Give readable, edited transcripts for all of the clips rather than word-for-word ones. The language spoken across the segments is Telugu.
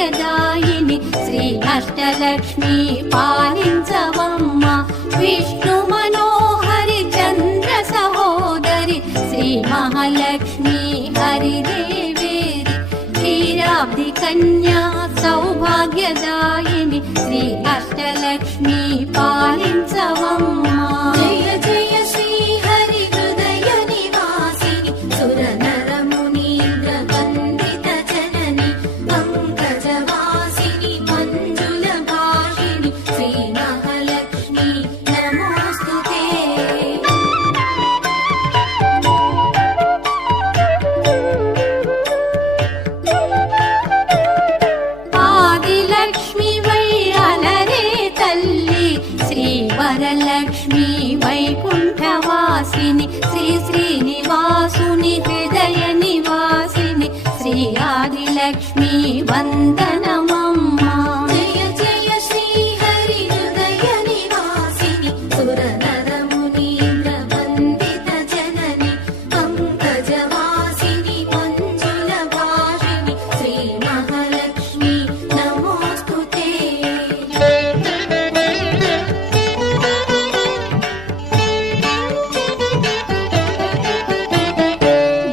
సౌభాగ్యదాయిని శ్రీ అష్టలక్ష్మి పాలించవమ్మ. విష్ణు మనోహరి చంద్ర సహోదరి శ్రీ మహాలక్ష్మి హరిదేవేరి క్షీరాబ్ది కన్యా సౌభాగ్యదాయిని శ్రీ అష్టలక్ష్మి పాలించవమ్మ. జయ జయ శ్రీ హరి హృదయ నివాసిని సుర నర మునీంద్ర వందిత జనని పంకజవాసిని మంజుల భాషిణి శ్రీ మహాలక్ష్మి నమోస్తుతే. ఆదిలక్ష్మి వై అలరే తల్లి శ్రీ వరలక్ష్మి వైకుంఠవాసిని శ్రీ శ్రీనివాసుని హృదయ నివాసిని శ్రీ ఆదిలక్ష్మి వందనమమ్మ. జయ జయ శ్రీ హరి హృదయ నివాసిని సుర నర మునీంద్ర వందిత జనని పంకజవాసిని మంజుల భాషిణి శ్రీ మహాలక్ష్మి నమోస్తుతే.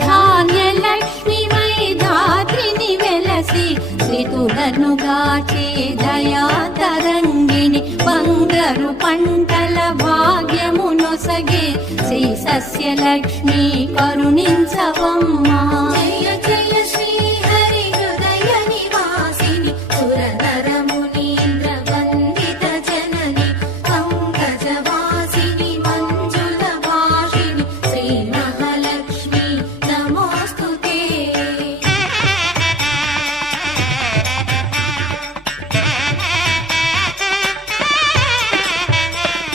ధాన్యలక్ష్మి వై ధాత్రిని వెలసి శ్రీతులను గాచే దయా తరంగిణి బంగారు పంటల భాగ్యమునొసగే శ్రీ సస్యలక్ష్మి కరుణించవమ్మ. జయ జయ శ్రీ హరి హృదయ నివాసిని సుర నర మునీంద్ర వందిత జనని పంకజవాసిని మంజుల భాషిణి శ్రీ మహాలక్ష్మి నమోస్తుతే.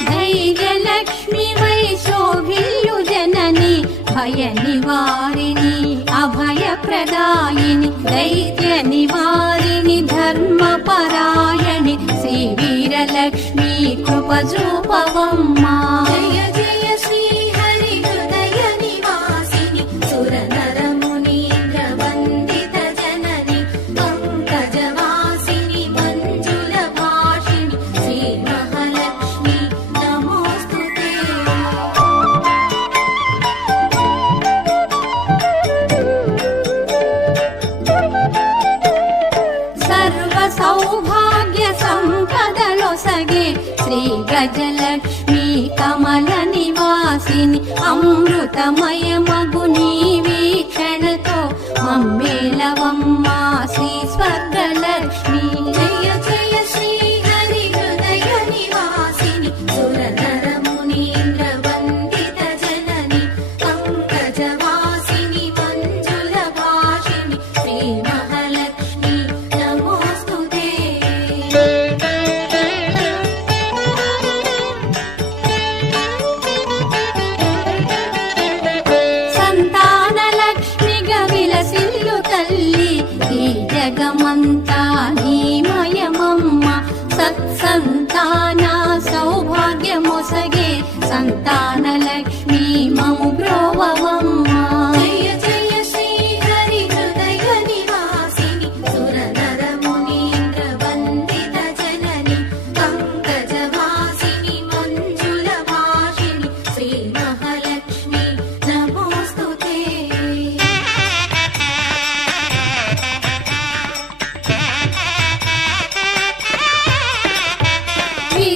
ధైర్యలక్ష్మి వై శోభిల్లు జనని భయ నివారిణి అభయ ప్రదాయిని దైత్య నివారిణి ధర్మపరాయణి శ్రీ వీరలక్ష్మి కృపజూపవమ్మ. జయ జయ శ్రీ హరి హృదయ నివాసిని సుర నర మునీంద్ర వందిత జనని పంకజవాసిని మంజుల భాషిణి శ్రీ మహాలక్ష్మి నమోస్తుతే. సర్వ సౌభాగ్య సంపదలొసగే శ్రీ గజలక్ష్మి కమల నివాసిని అమృతమయమగు నీ వీక్షణతో మమ్మేలవమ్మ శ్రీ స్వర్గలక్ష్మి. జయ జయ శ్రీ హరి హృదయ నివాసిని సుర నర మునీంద్ర వందిత జనని పంకజవాసిని మంజుల భాషిణి శ్రీ మహాలక్ష్మి నమోస్తుతే. సంతానలక్ష్మిగా విలసిల్లు తల్లి ఈ జగమంతా నీమయమమ్మ. సత్సంతాన సౌభాగ్యమొసగే సంతానలక్ష్మి మము బ్రోవవమ్మ. జయ జయ శ్రీ హరి హృదయ నివాసిని సుర నర మునీంద్ర వందిత జనని పంకజవాసిని మంజుల భాషిణి శ్రీ మహాలక్ష్మి నమోస్తుతే.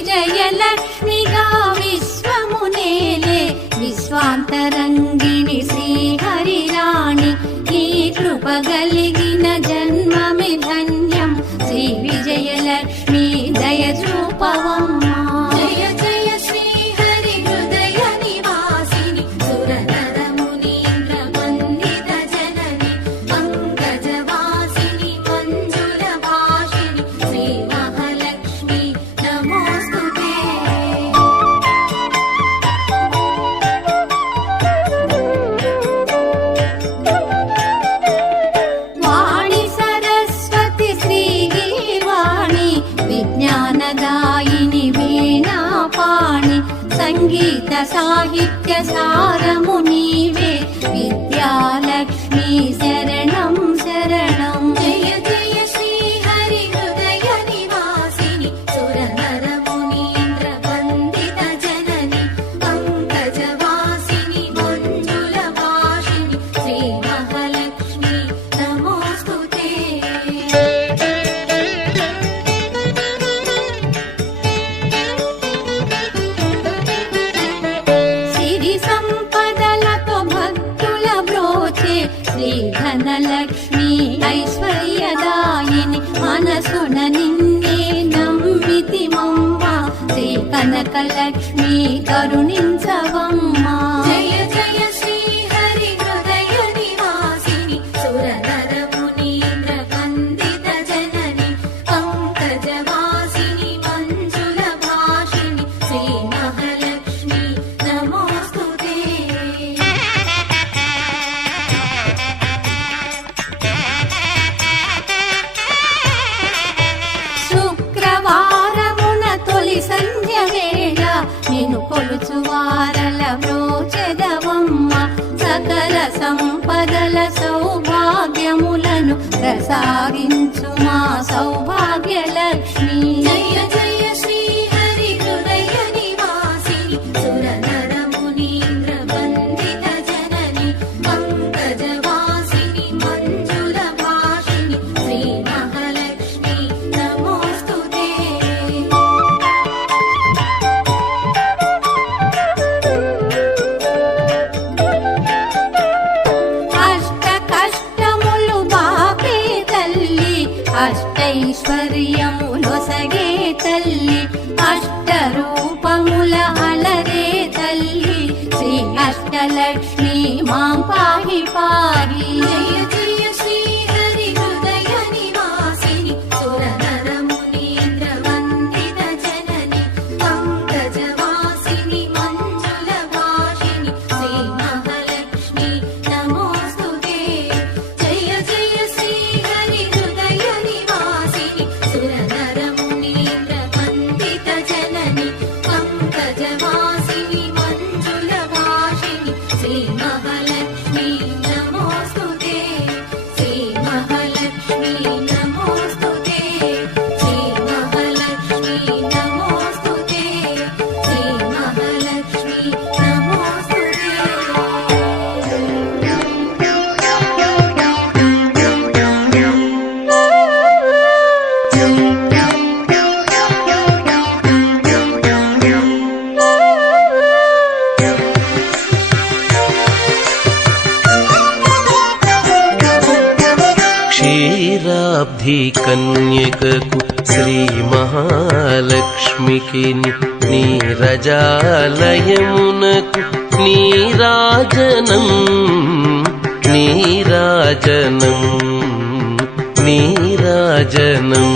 విజయలక్ష్మిగా విశ్వమునేలే విశ్వాంతరంగిణి శ్రీహరిరాణి నీ కృప కలిగిన జన్మమి ధన్యం శ్రీ విజయలక్ష్మి దయచూపవమ్మ. జయ జయ శ్రీ హరి హృదయ నివాసిని సుర నర మునీంద్ర వందిత జనని పంకజవాసిని మంజుల భాషిణి శ్రీ మహాలక్ష్మి నమోస్తుతే. వాణి సరస్వతి శ్రీగిరివాణి విజ్ఞానదాయిని వీణాపాణి సంగీత సాహిత్య సారము నీవే విద్యాలక్ష్మి శరణం శరణం. జయ జయ శ్రీ హరి మనసున నిన్నే నమ్మితిమమ్మ శ్రీ కనకలక్ష్మి కరుణించవమ్మా. జయ జయ శ్రీ హరి హృదయ నివాసిని సురనర మునీంద్ర వందిత జనని పంకజవాసిని మంజుల భాషిణి శ్రీ మహాలక్ష్మి నమోస్తుతే. శుక్రవారమున తొలి సంధ్య వేళ నిన్ను కొలుచువారల బ్రోచెదవమ్మ. సకల సంపదల సౌభాగ్యములను ప్రసాదించు మా సౌభాగ్యలక్ష్మి. జయ జయ శ్రీ హరి హృదయ నివాసిని సురనర మునీంద్ర వందిత జనని పంకజవాసిని మంజుల భాషిణి శ్రీ మహాలక్ష్మి నమోస్తుతే. అష్ట కష్టములు బాపే తల్లి అష్టైశ్వర్యములొసగే తల్లి అష్ట రూపముల అలరే తల్లి శ్రీ అష్టలక్ష్మి మాం పాహి పాహి. జయ జయ శ్రీ హరి హృదయ నివాసిని సురనర మునీంద్ర వందిత జనని పంకజవాసిని మంజుల భాషిణి శ్రీ మహాలక్ష్మి నమోస్తుతే. జయ జయ శ్రీ హరి హృదయ నివాసిని సురనర మునీంద్ర వందిత జనని పంకజవాసిని మంజుల భాషిణి శ్రీ మహాలక్ష్మి నమోస్తుతే. శ్రీ మహాలక్ష్మి నమోస్తుతే. శ్రీ మహాలక్ష్మి నమోస్తుతే. శ్రీ మహాలక్ష్మి నమోస్తుతే. క్షీరాబ్ధి కన్యకకు శ్రీ మహాలక్ష్మికి నీరజాలయమునకు నీరాజనం నీరాజనం నీరాజనం.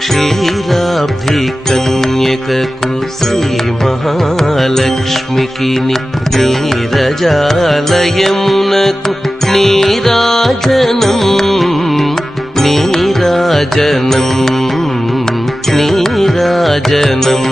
క్షీరాబ్ధి కన్యకకు శ్రీ మహాలక్ష్మికి నీరజాలయమునకు నీరాజనం నీరాజనం నీరాజనం.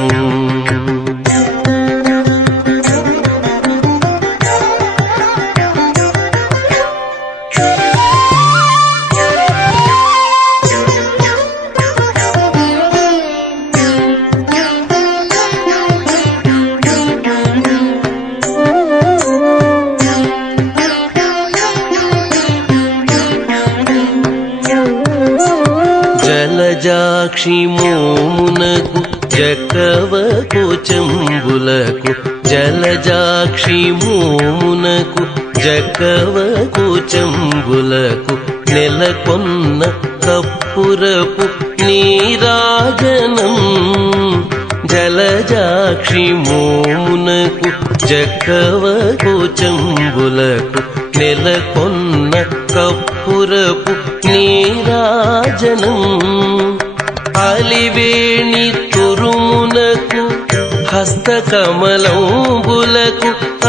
జలజాక్షి మోమునకు జకవకు చెంబులకు జలజాక్షి మోమునకు జకవకు చెంబులకు నెలకొన్న కప్పురపు నీరాజనం. జలజాక్షి మోమునకు జకవకు చెంబులకు నెలకొన్న కప్పురపు నీరాజనం. అలివేణి తురుమునకు హస్తకమలంబులకు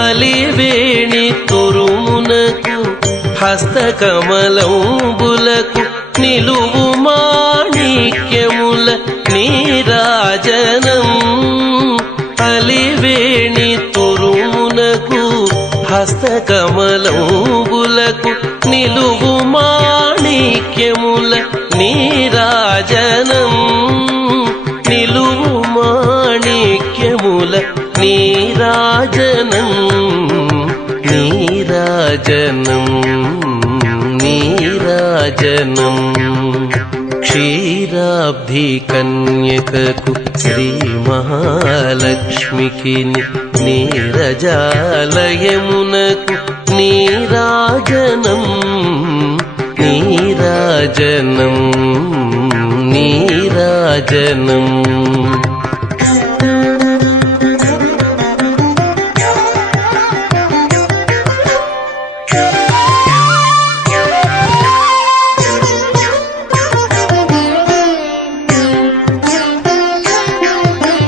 అలివేణి తురుమునకు హస్తకమలంబులకు నిలువు మాణిక్యముల నీరాజనం. అలివేణి తురుమునకు హస్తకమలంబులకు నిలువు మాణిక్యముల నీరాజనం. నిలువు మాణిక్యముల నీరాజనం నీరాజనం నీరాజనం. క్షీరాబ్ధి కన్యకకు శ్రీ మహాలక్ష్మికి నీరజాలయమునకు నీరాజనం నీరాజనం. నీరాజనం నీరాజనం